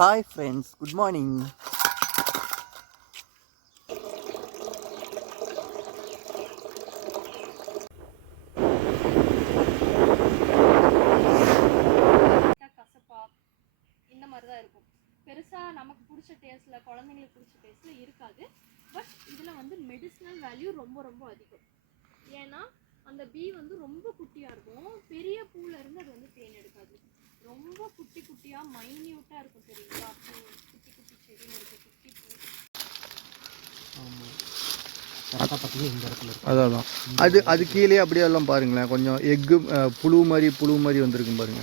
Hi friends, good morning. கசப்பா இந்த மாதிரி தான் இருக்கும். பெருசாக நமக்கு பிடிச்ச டேஸ்ட்டில் குழந்தைங்களுக்கு பிடிச்ச டேஸ்ட்டில் இருக்காது. பட் இதில் வந்து மெடிசினல் வேல்யூ ரொம்ப ரொம்ப அதிகம். ஏன்னா அந்த பீ வந்து ரொம்ப குட்டியாக இருக்கும். பெரிய பூவிலேருந்து அது வந்து தேன் எடுக்காது. ரொம்ப குட்டி குட்டியாக மைன்யூட்டாக இருக்கும் தெரியுங்களா? பூ குட்டி குட்டி செடியில் இருக்க குட்டி பூ. அதான் அது கீழே அப்படியே எல்லாம் பாருங்களேன், கொஞ்சம் எக்கு புழு மாதிரி வந்திருக்கும் பாருங்க.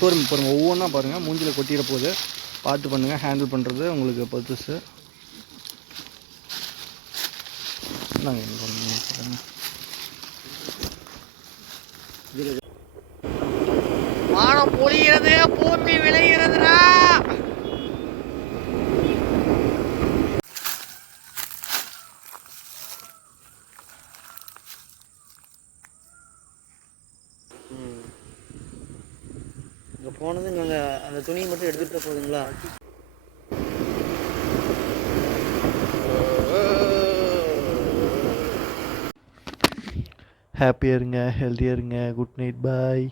பொறுமை ஒவ்வொன்றா பாருங்கள், மூஞ்சில் கொட்டிட போகுது, பார்த்து பண்ணுங்கள். ஹேண்டில் பண்ணுறது உங்களுக்கு பர்பஸு. வானம் பொழிகிறது, பூமி விளைகிறதுடா. இங்கே போனது நாங்கள் அந்த துணியை மட்டும் எடுத்துகிட்டு போகுதுங்களா? ஹாப்பியாக இருங்க, ஹெல்த்தியாக இருங்க. குட் நைட், பாய்.